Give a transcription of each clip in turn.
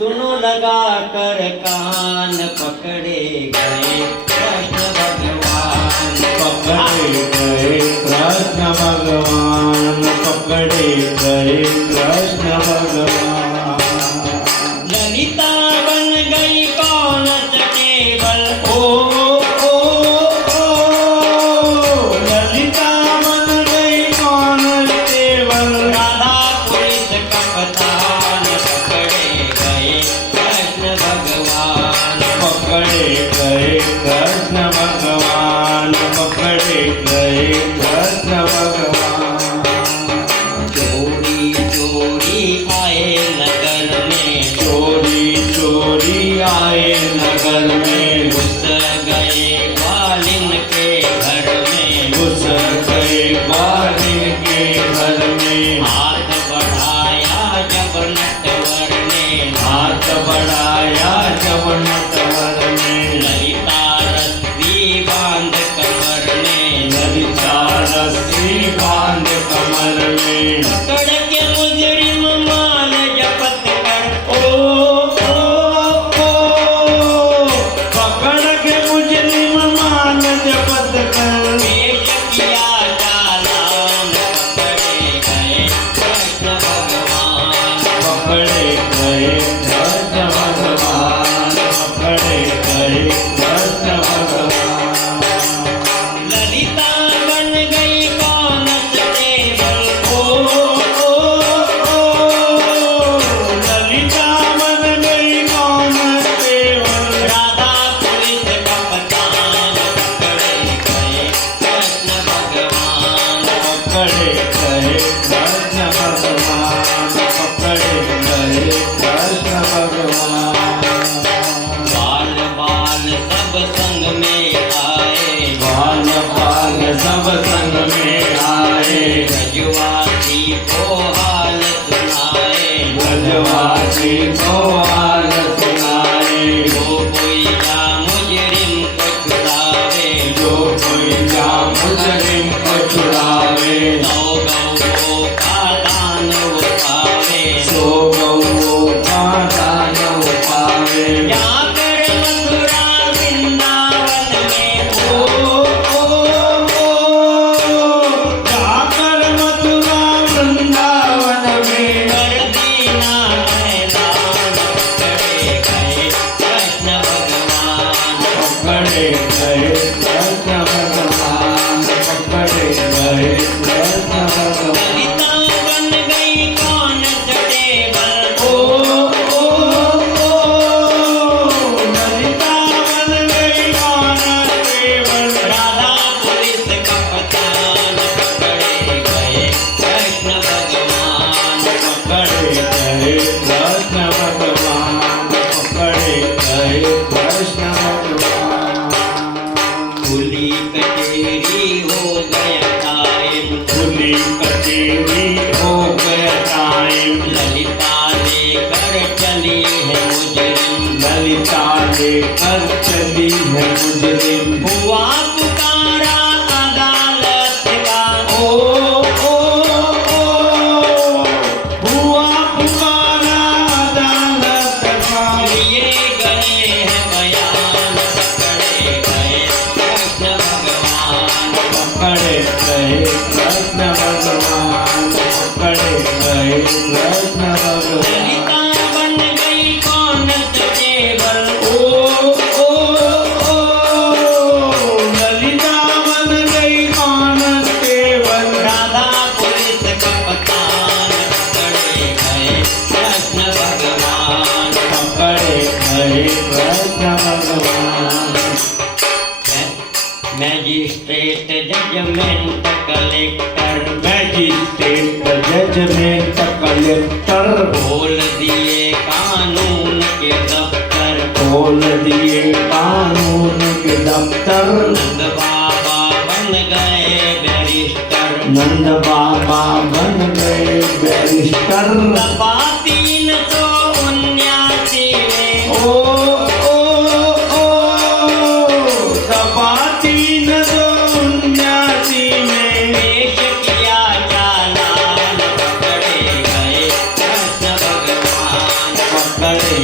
सुनो लगा कर कान पकड़े गए कृष्ण भगवान। पकड़े गए कृष्ण भगवान, पकड़े गए कृष्ण भगवान। ललिता बन गई कौन टेबल, ललिता बन गई कौन टेबल। राधा पुलिस कप्तान पकड़े गए कृष्ण भगवान। पकड़े गए कृष्ण भगवान, पकड़े गए कृष्ण भगवान। चोरी चोरी आए नगर में, चोरी चोरी आए नगर में, घुस गए ग्वालिन के घर में, घुस गए ग्वालिन के घर में। हाथ बढ़ाया जब नटवर ने, हाथ बढ़ाया जब नटवर ने, ललिता रस्सी बांध कमर में, ललिता रस्सी बांध कमर में। पकड़ के मुजरिम माल जपत कर, पकड़ के मुजरिम माल जपत कर। पेश किया चालान पकड़े गए कृष्ण भगवान। पकड़े गए कृष्ण भगवान, पकड़े गए कृष्ण भगवान। ललिता बन गई कौन टेबल, ललिता बन गई कौन टेबल। राधा पुलिस कप्तान पकड़े गए कृष्ण भगवान। पकड़े गए कृष्ण भगवान, पकड़े गए कृष्ण भगवान। बाल बाल सब संग में आए, बाल बाल सब संग में आए, ब्रजवासी को हाल सुनाए, ब्रजवासी को हाल सुनाए। जो कोई जा मुजरिम को छुड़ावे, जो कोई जा मुजरिम को छुड़ावे, सौ गौ का दान वो पावे। सो गौ का दान पावे। जाकर मथुरा वृंदावन में, जाकर मथुरा वृंदावन में, कर दीना ऐलान पकड़े गए कृष्ण भगवान। पकड़े गए कृष्ण भगवान, पकड़े गए कृष्ण भगवान। ललिता बन गई कौन टेबल, ललिता बन गई कौन टेबल। राधा पुलिस कप्तान पकड़े गए कृष्ण भगवान। पकड़े गए कृष्ण भगवान, पकड़े गए कृष्ण भगवान। खुली कचेरी हो गया टाइम, खुली कचेरी हो गया टाइम। ललिता लेकर चली है मुजरिम, ललिता लेकर चली है मुजरिम। हुआ पुकारा अदालत का, हुआ पुकारा अदालत का। लिए गए हैं बयान पकड़े गए कृष्ण भगवान। पकड़े गए कृष्ण भगवान, पकड़े गए कृष्ण भगवान। ललिता बन गई कौन टेबल, ललिता बन गई कौन टेबल। राधा पुलिस कप्तान पकड़े गए कृष्ण भगवान। पकड़े गए कृष्ण भगवान। Magistrate judgement collector, magistrate judgement collector, खोल दिए कानून के दफ्तर, खोल दिए कानून के दफ्तर। नंद बाबा बन गए बैरिस्टर, नंद बाबा बन गए बैरिस्टर। दफा 379 में, दफा 379 में पेश किया चालान पकड़े गए कृष्ण भगवान। पकड़े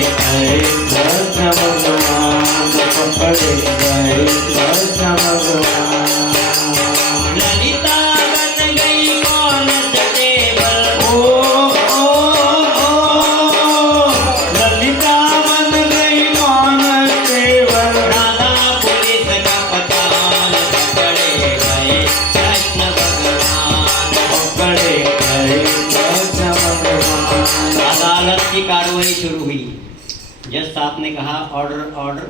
जज साहब ने कहा ऑर्डर ऑर्डर,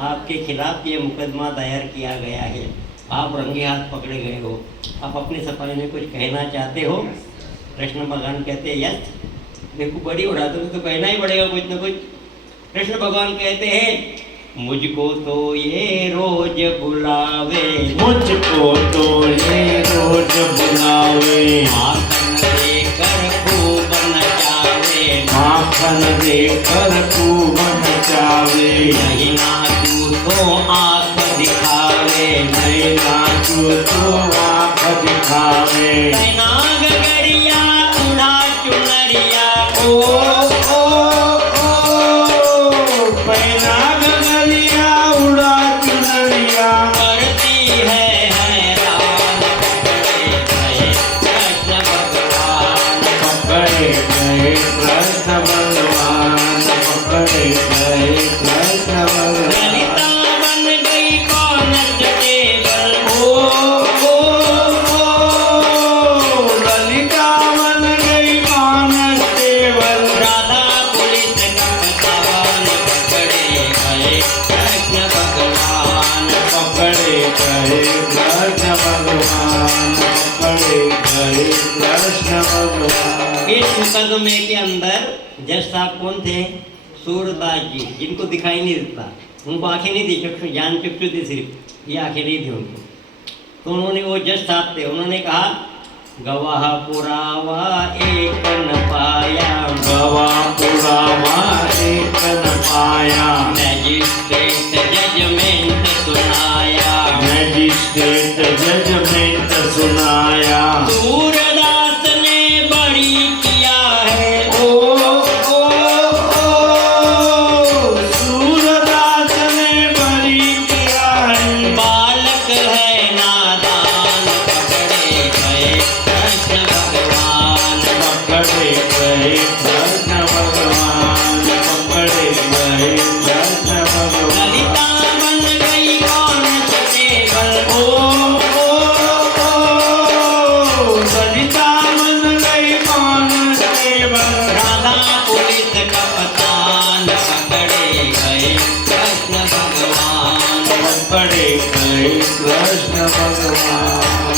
आपके खिलाफ ये मुकदमा दायर किया गया है, आप रंगे हाथ पकड़े गए हो, आप अपनी सफाई में कुछ कहना चाहते हो? कृष्ण भगवान कहते हैं यस, देखो बड़ी उड़ा तो कहना ही पड़ेगा कुछ ना कुछ। कृष्ण भगवान कहते हैं मुझको तो ये रोज बुलावे, मुझको तो ये रोज बुलावे, माखन देकर खूब नचावे, माखन देकर खूब नचावे, नहीं नाचू तो आंख दिखावे, नहीं नाचू तो आँख दिखावे, पहना गगरिया उड़ा चुनरिया, ओ पहना गगरिया उड़ा चुनरिया, करती है हैरान, पकड़े गए कृष्ण भगवान, पकड़े गए कृष्ण भगवान, पकड़े गए कृष्ण भगवान। ललिता बन गई कांस्टेबल, ललिता बन गई कांस्टेबल, राधा पुलिस कप्तान, पकड़े गए कृष्ण भगवान, पकड़े गए कृष्ण भगवान, पकड़े गए कृष्ण भगवान। इस मुकदमे के अंदर जज साहब कौन थे? सूरदास जी, जिनको दिखाई नहीं देता, उनको आंखें नहीं दी, चक्षु ज्ञान चक्षु थी, सिर्फ ये आंखें नहीं थी उनको। तो उन्होंने, वो जज साहब थे, उन्होंने कहा गवाह पुरावा एक न पाया, गवाह पुरावा एक न पाया, मैजिस्ट्रेट जजमेंट सुनाया, मैजिस्ट्रेट जजमेंट सुनाया, सूरदास ने बड़ी किया है, सूरदास ने बड़ी किया है, बालक है नादान, पकड़े गए कृष्ण भगवान, पकड़े गए कृष्ण भगवान, पकड़े गए कृष्ण भगवान। ललिता बन गई कांस्टेबल, ललिता बन गई कांस्टेबल, राधा पुलिस कप्तान, पकड़े गए कृष्ण भगवान, पकड़े गए कृष्ण भगवान।